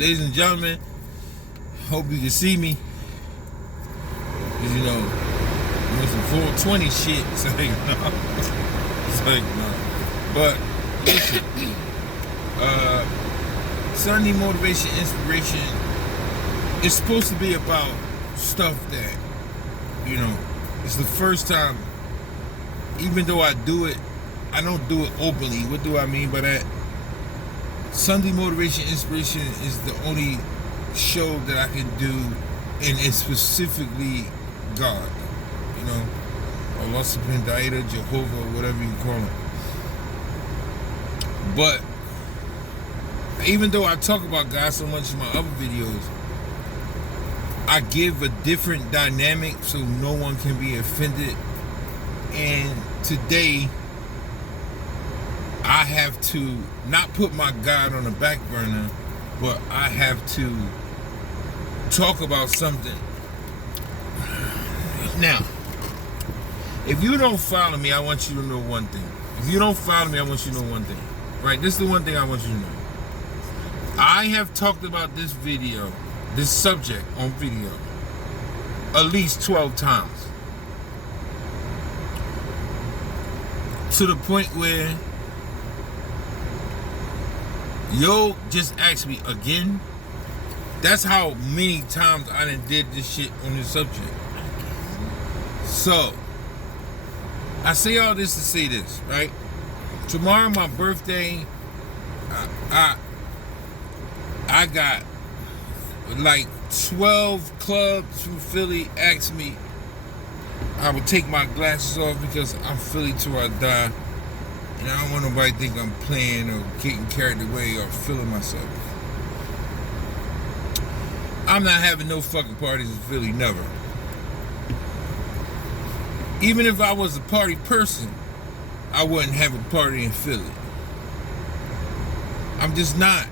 ladies and gentlemen, hope you can see me. Cause you know, some 420 shit. It's like, no. It's like, no. But listen, Sunday motivation, inspiration. It's supposed to be about stuff that, you know, it's the first time. Even though I do it, I don't do it openly. What do I mean by that? Sunday motivation, inspiration is the only show that I can do, and it's specifically God. You know, Allah subhanahu wa ta'ala, Jehovah, whatever you call it. But even though I talk about God so much in my other videos, I give a different dynamic so no one can be offended. And today, I have to not put my God on the back burner, but I have to talk about something. Now, if you don't follow me, I want you to know one thing. If you don't follow me, I want you to know one thing. Right? This is the one thing I want you to know. I have talked about this video, this subject on video, at least 12 times. To the point where Yo just asked me again. That's how many times I done did this shit on this subject. So, I say all this to say this, right? Tomorrow, my birthday, I got like 12 clubs from Philly asked me I would take my glasses off because I'm Philly till I die. And I don't want nobody to think I'm playing or getting carried away or feeling myself. I'm not having no fucking parties in Philly, never. Even if I was a party person, I wouldn't have a party in Philly. I'm just not.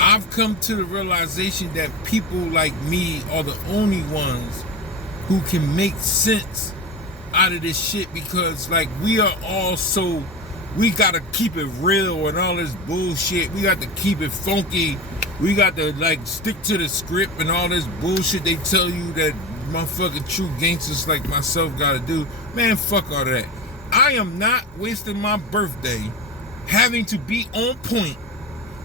I've come to the realization that people like me are the only ones who can make sense out of this shit, because like we are all so, we gotta keep it real and all this bullshit. We got to keep it funky. We got to like stick to the script and all this bullshit they tell you that motherfucking true gangsters like myself gotta do. Man, fuck all that. I am not wasting my birthday having to be on point,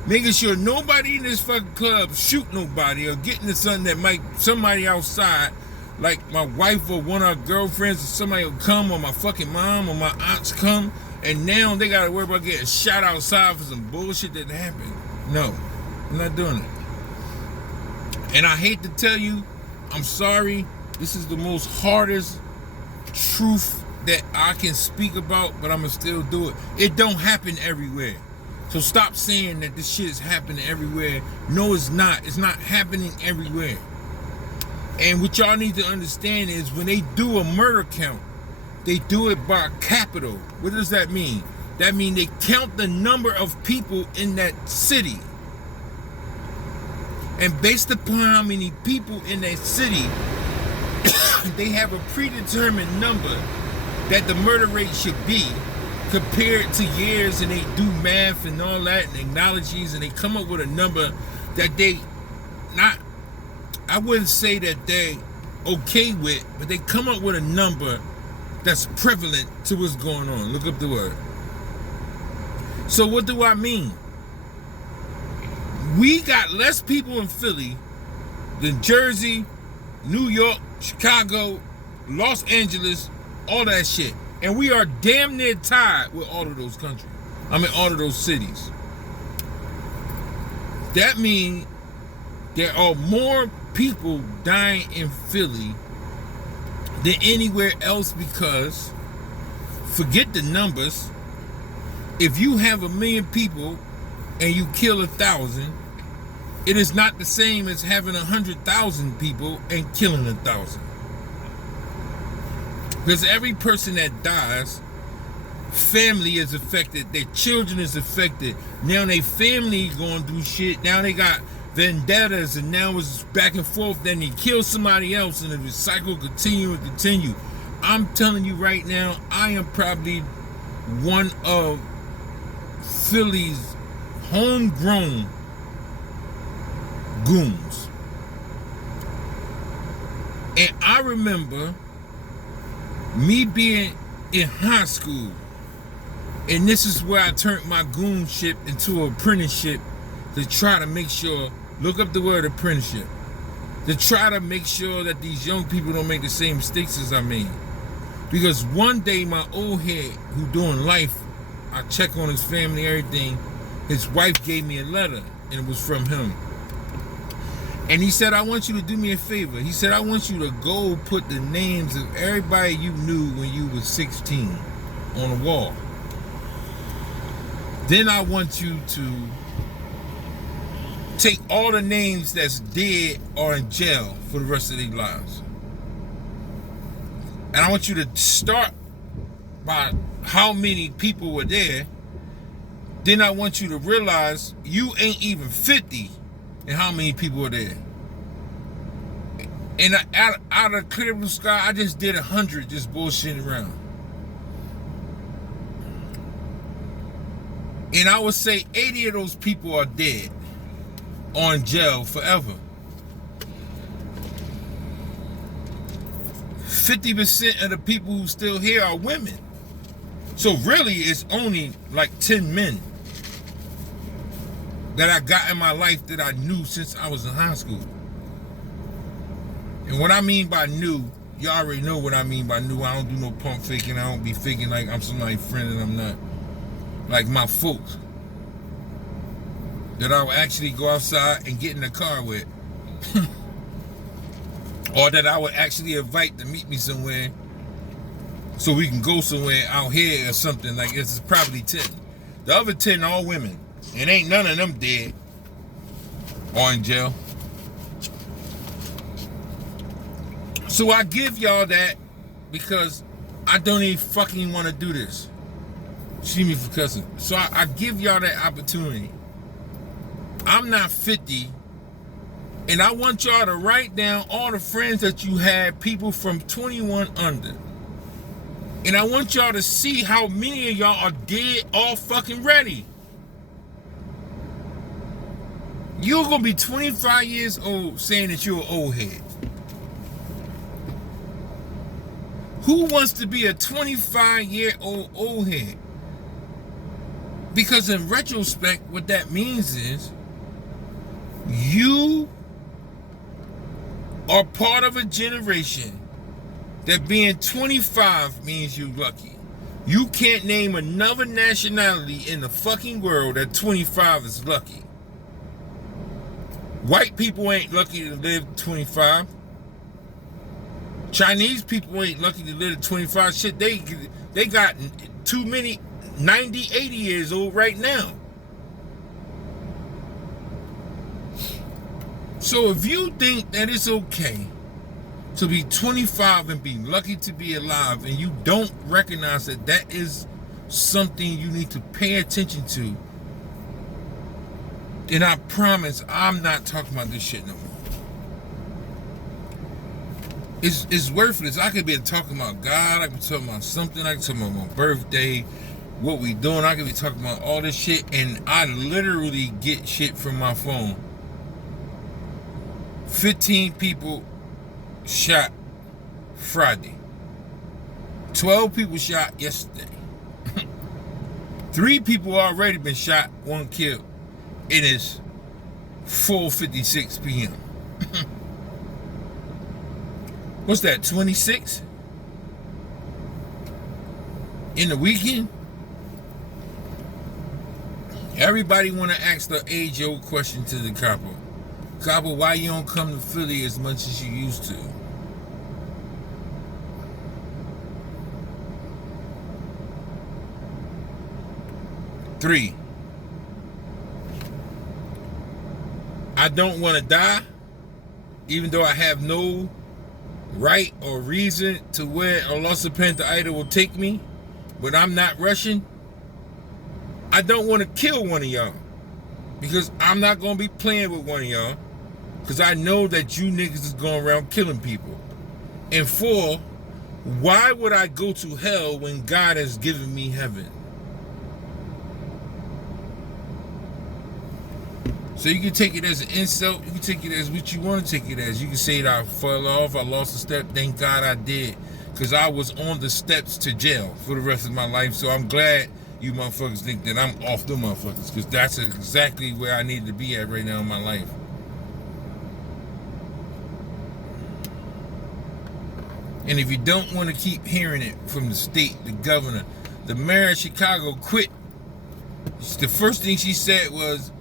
making sure nobody in this fucking club shoot nobody or get into something that might, somebody outside, like my wife or one of our girlfriends or somebody will come, or my fucking mom or my aunts come, and now they gotta worry about getting shot outside for some bullshit that happened. No, I'm not doing it. And I hate to tell you, I'm sorry, this is the most hardest truth that I can speak about, but I'ma still do it. It don't happen everywhere. So stop saying that this shit is happening everywhere. No, it's not. It's not happening everywhere. And what y'all need to understand is when they do a murder count, they do it by capital. What does that mean? That means they count the number of people in that city. And based upon how many people in that city, they have a predetermined number that the murder rate should be compared to years, and they do math and all that and analogies, and they come up with a number that they not, I wouldn't say that they okay with, but they come up with a number that's prevalent to what's going on. Look up the word. So what do I mean? We got less people in Philly than Jersey, New York, Chicago, Los Angeles, all that shit. And we are damn near tied with all of those countries. I mean, all of those cities. That means there are more people dying in Philly than anywhere else, because, forget the numbers, if you have 1 million people and you kill 1,000, it is not the same as having 100,000 people and killing 1,000. Because every person that dies, family is affected, their children is affected. Now their family going through shit. Now they got vendettas, and now it's back and forth. Then they kill somebody else, and the cycle continue. I'm telling you right now, I am probably one of Philly's homegrown goons. And I remember me being in high school, and this is where I turned my goonship into an apprenticeship to try to make sure, look up the word apprenticeship, to try to make sure that these young people don't make the same mistakes as I made. Because one day my old head, who doing life, I check on his family, everything, his wife gave me a letter, and it was from him. And he said, I want you to do me a favor. He said, I want you to go put the names of everybody you knew when you was 16 on the wall. Then I want you to take all the names that's dead or in jail for the rest of their lives. And I want you to start by how many people were there. Then I want you to realize you ain't even 50 and how many people were there. And out of clear blue sky, I just did 100 just bullshitting around. And I would say 80 of those people are dead or in jail forever. 50% of the people who still here are women. So really, it's only like 10 men that I got in my life that I knew since I was in high school. And what I mean by new, you already know what I mean by new. I don't do no pump faking. I don't be faking like I'm somebody's friend and I'm not. Like my folks that I would actually go outside and get in the car with. Or that I would actually invite to meet me somewhere so we can go somewhere out here or something. Like it's probably 10. The other 10 all women. And ain't none of them dead or in jail. So I give y'all that because I don't even fucking want to do this. See me for cussing. So I give y'all that opportunity. I'm not 50. And I want y'all to write down all the friends that you had, people from 21 under. And I want y'all to see how many of y'all are dead all fucking ready. You're going to be 25 years old saying that you're an old head. Who wants to be a 25-year-old old head? Because in retrospect, what that means is you are part of a generation that being 25 means you lucky. You can't name another nationality in the fucking world that 25 is lucky. White people ain't lucky to live 25. Chinese people ain't lucky to live to 25. Shit, they got too many 90, 80 years old right now. So if you think that it's okay to be 25 and be lucky to be alive, and you don't recognize that that is something you need to pay attention to, then I promise I'm not talking about this shit no more. It's worthless. I could be talking about God, I could be talking about something, I could be talking about my birthday, what we doing, I could be talking about all this shit, and I literally get shit from my phone. 15 people shot Friday. 12 people shot yesterday. 3 people already been shot, 1 killed. It is 4:56 p.m. What's that, 26? In the weekend? Everybody want to ask the age-old question to the Decopbo. Decopbo, why you don't come to Philly as much as you used to? Three, I don't want to die, even though I have no right or reason to where a Penta idol will take me, but I'm not rushing. I don't want to kill one of y'all because I'm not going to be playing with one of y'all because I know that you niggas is going around killing people. And 4, why would I go to hell when God has given me heaven? So you can take it as an insult. You can take it as what you want to take it as. You can say that I fell off, I lost a step. Thank God I did. Because I was on the steps to jail for the rest of my life. So I'm glad you motherfuckers think that I'm off the motherfuckers. Because that's exactly where I need to be at right now in my life. And if you don't want to keep hearing it from the state, the governor, the mayor of Chicago quit. The first thing she said was,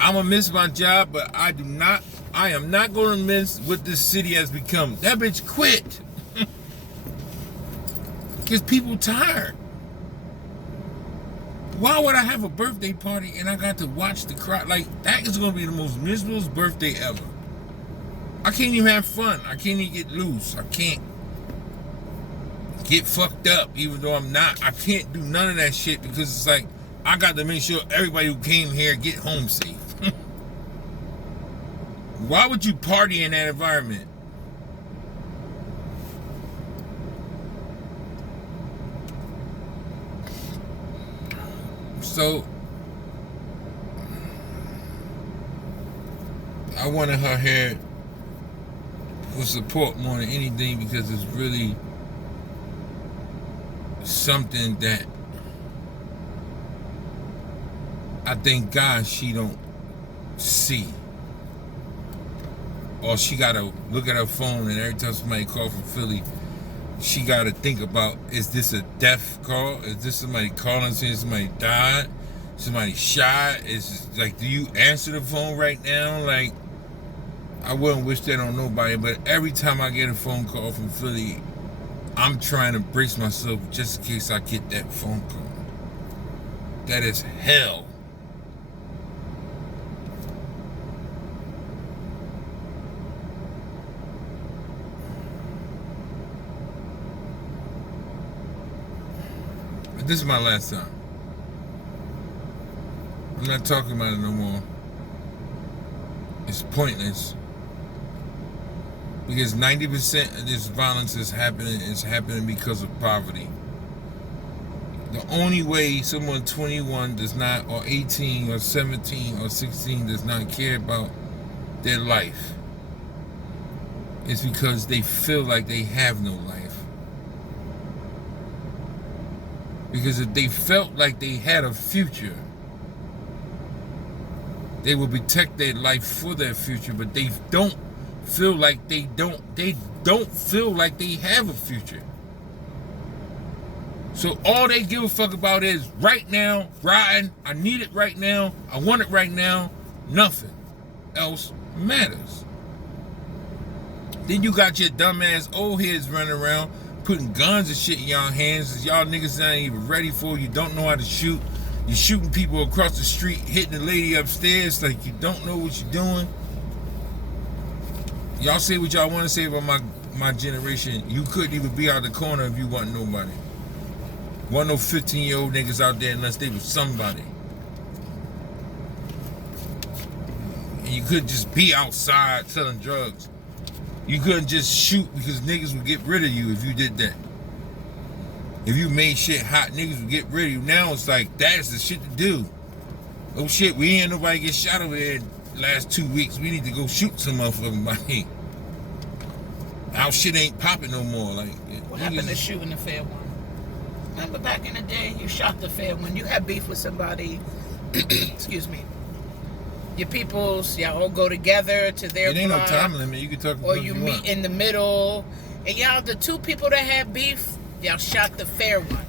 I'm gonna miss my job, but I am not gonna miss what this city has become. That bitch quit. Because people tired. Why would I have a birthday party and I got to watch the crowd? Like, that is gonna be the most miserable birthday ever. I can't even have fun. I can't even get loose. I can't get fucked up, even though I'm not. I can't do none of that shit because it's like, I got to make sure everybody who came here get home safe. Why would you party in that environment? So, I wanted her here for support more than anything because it's really something that I thank God she don't see. Or she gotta look at her phone and every time somebody calls from Philly, she gotta think about, is this a death call? Is this somebody calling saying somebody died? Somebody shot? Is like, do you answer the phone right now? Like, I wouldn't wish that on nobody, but every time I get a phone call from Philly, I'm trying to brace myself just in case I get that phone call. That is hell. But this is my last time. I'm not talking about it no more. It's pointless. Because 90% of this violence is happening because of poverty. The only way someone 21 does not, or 18 or 17 or 16 does not care about their life is because they feel like they have no life. Because if they felt like they had a future, they will protect their life for their future, but they don't feel like they don't feel like they have a future. So all they give a fuck about is right now, riding, I need it right now, I want it right now, nothing else matters. Then you got your dumbass old heads running around putting guns and shit in y'all hands. Y'all niggas not even ready for it. You don't know how to shoot. You're shooting people across the street, hitting the lady upstairs like you don't know what you're doing. Y'all say what y'all want to say about my generation. You couldn't even be out the corner if you wasn't nobody. Wasn't no 15-year-old niggas out there unless they was somebody. And you couldn't just be outside selling drugs. You couldn't just shoot because niggas would get rid of you if you did that. If you made shit hot, niggas would get rid of you. Now it's like, that's the shit to do. Oh shit, we ain't nobody get shot over there the last 2 weeks. We need to go shoot some motherfucking body. Our shit ain't popping no more. Like, what happened to shooting the fair one? Remember back in the day, you shot the fair one. You had beef with somebody. Excuse me. Your peoples, y'all all go together to their block. It ain't block, no time limit. You can talk. Or you meet in the middle, and y'all, the two people that had beef, y'all shot the fair one.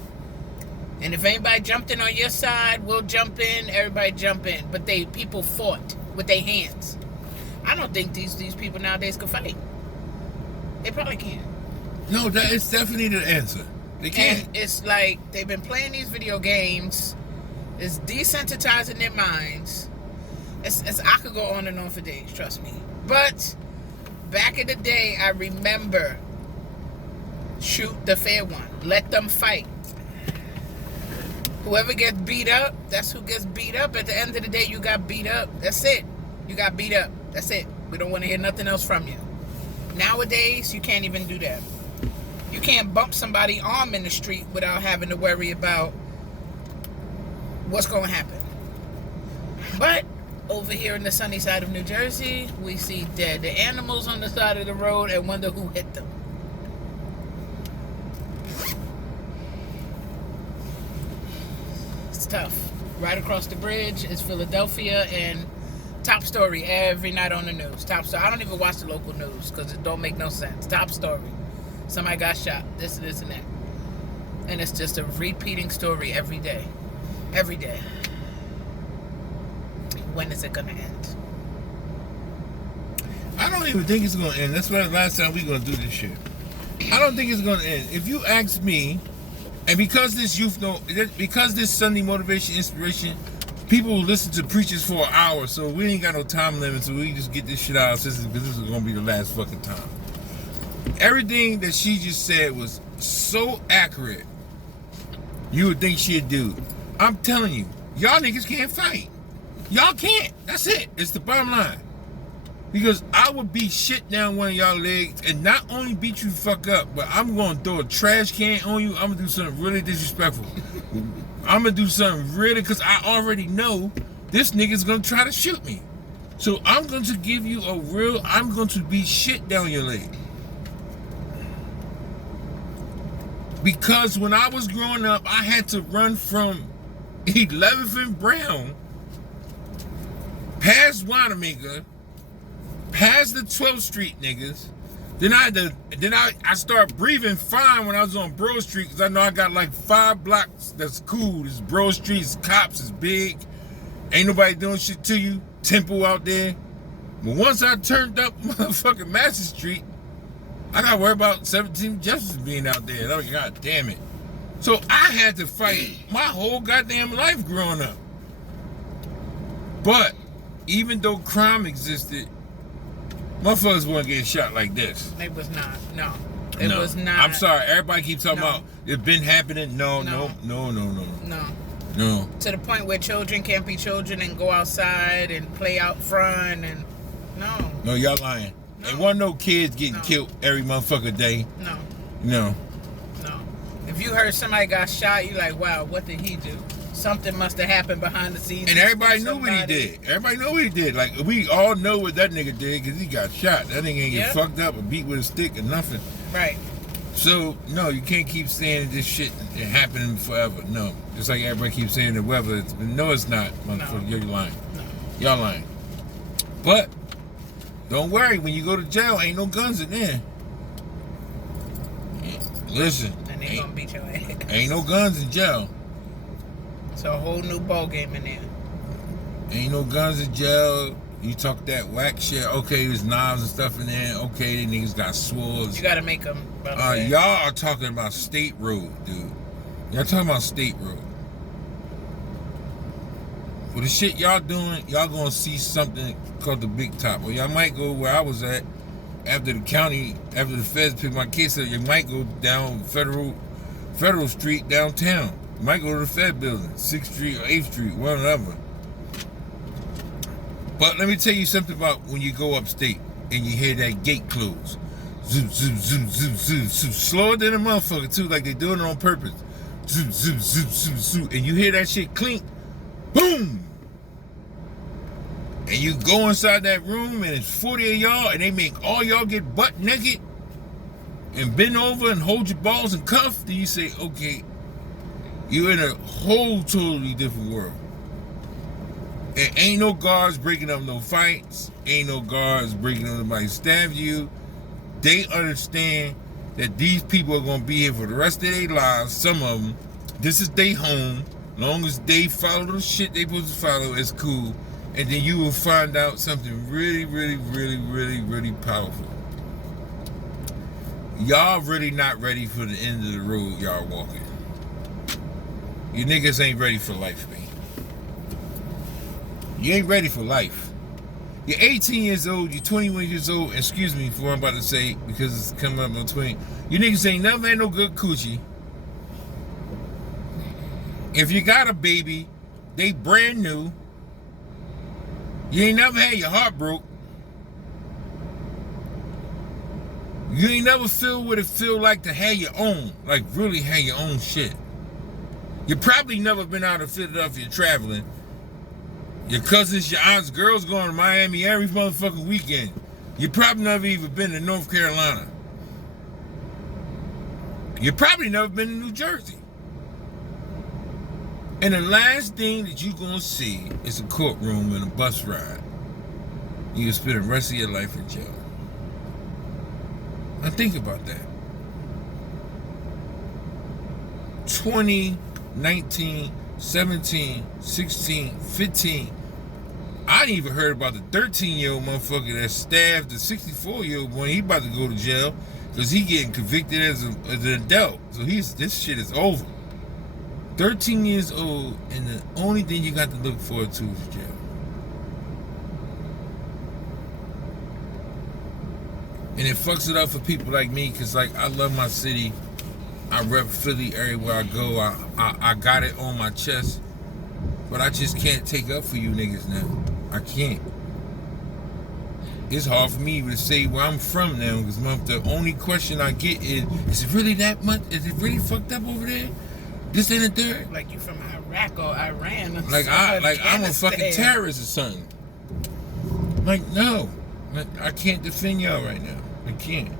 And if anybody jumped in on your side, we'll jump in. Everybody jump in. But people fought with their hands. I don't think these people nowadays can fight. They probably can't. No, that is definitely the answer. They can't. And it's like they've been playing these video games. It's desensitizing their minds. I could go on and on for days, trust me. But back in the day, I remember, shoot the fair one. Let them fight. Whoever gets beat up, that's who gets beat up. At the end of the day, you got beat up. That's it. You got beat up. That's it. We don't want to hear nothing else from you. Nowadays, you can't even do that. You can't bump somebody's arm in the street without having to worry about what's going to happen. But over here in the sunny side of New Jersey, we see dead animals on the side of the road and wonder who hit them. It's tough. Right across the bridge is Philadelphia, and top story every night on the news. Top story. I don't even watch the local news because it don't make no sense. Top story. Somebody got shot. This, and that. And it's just a repeating story every day. Every day. When is it gonna end? I don't even think it's gonna end. That's why last time we gonna do this shit. I don't think it's gonna end. If you ask me, and because this because this Sunday motivation inspiration, people will listen to preachers for an hour, so we ain't got no time limit, so we just get this shit out of our system because this is gonna be the last fucking time. Everything that she just said was so accurate. You would think she'd do. I'm telling you, y'all niggas can't fight. Y'all can't. That's it. It's the bottom line. Because I would beat shit down one of y'all legs and not only beat you fuck up, but I'm going to throw a trash can on you. I'm going to do something really disrespectful. I'm going to do something really, because I already know this nigga's going to try to shoot me. So I'm going to give you I'm going to beat shit down your leg. Because when I was growing up, I had to run from 11th and Brown past Wanamaker, past the 12th Street niggas. Then I start breathing fine when I was on Broad Street, because I know I got like 5 blocks that's cool. This Broad Street's cops is big. Ain't nobody doing shit to you. Temple out there. But once I turned up motherfucking Master Street, I gotta worry about 17th Justice being out there. Like, God damn it. So I had to fight my whole goddamn life growing up. But even though crime existed, motherfuckers weren't getting shot like this. It was not. No. It was not. I'm sorry. Everybody keeps talking about it's been happening. No. No. To the point where children can't be children and go outside and play out front and no. No, y'all lying. No. Ain't wasn't no kids getting killed every motherfucking day. No. If you heard somebody got shot, you like, wow, what did he do? Something must have happened behind the scenes. And everybody knew what he did. Everybody knew what he did. Like, we all know what that nigga did because he got shot. That nigga ain't get fucked up or beat with a stick or nothing. Right. So, no, you can't keep saying this shit is happening forever. No. Just like everybody keeps saying the weather. No, it's not, motherfucker. You're lying. No. Y'all lying. But, don't worry. When you go to jail, ain't no guns in there. Listen. And they gonna beat your ass. Ain't no guns in jail. It's a whole new ball game in there. Ain't no guns in jail. You talk that whack shit. Okay, there's knives and stuff in there. Okay, the niggas got swords. You gotta make them. Y'all are talking about State Road, dude. Y'all talking about State Road. For the shit y'all doing, y'all gonna see something called the Big Top. Or y'all might go where I was at after the feds picked my case up. You might go down Federal Street downtown. You might go to the Fed building, 6th Street or 8th Street, one or the other. But let me tell you something about when you go upstate and you hear that gate close. Zoom, zoom, zoom, zoom, zoom, zoom. Slower than a motherfucker, too, like they doing it on purpose. Zoom, zoom, zoom, zoom, zoom. And you hear that shit clink. Boom! And you go inside that room and it's 40 of y'all and they make all y'all get butt naked and bend over and hold your balls and cuff. Then you say, okay, you're in a whole totally different world. And ain't no guards breaking up no fights. Ain't no guards breaking up nobody stab you. They understand that these people are going to be here for the rest of their lives. Some of them, this is their home. Long as they follow the shit they supposed to follow, it's cool. And then you will find out something really, really, really, really, really powerful. Y'all really not ready for the end of the road y'all walking. You niggas ain't ready for life, man. You ain't ready for life. You're 18 years old, you're 21 years old, excuse me for what I'm about to say, because it's coming up on 20. You niggas ain't never had no good coochie. If you got a baby, they brand new. You ain't never had your heart broke. You ain't never feel what it feel like to have your own, like really have your own shit. You probably never been out of Philadelphia traveling. Your cousins, your aunts, girls going to Miami every motherfucking weekend. You probably never even been to North Carolina. You probably never been to New Jersey. And the last thing that you're going to see is a courtroom and a bus ride. You can spend the rest of your life in jail. Now think about that. 20, 19, 17, 16, 15. I didn't even heard about the 13-year-old motherfucker that stabbed the 64-year-old boy. He about to go to jail because he getting convicted as an adult. So this shit is over. 13 years old, and the only thing you got to look forward to is jail. And it fucks it up for people like me, because like I love my city. I rep Philly everywhere I go. I got it on my chest. But I just can't take up for you niggas now. I can't. It's hard for me even to say where I'm from now, because the only question I get is it really that much? Is it really fucked up over there? This and the third? Like you from Iraq or Iran or like I'm a fucking terrorist or something. Like, no. Like, I can't defend y'all right now. I can't.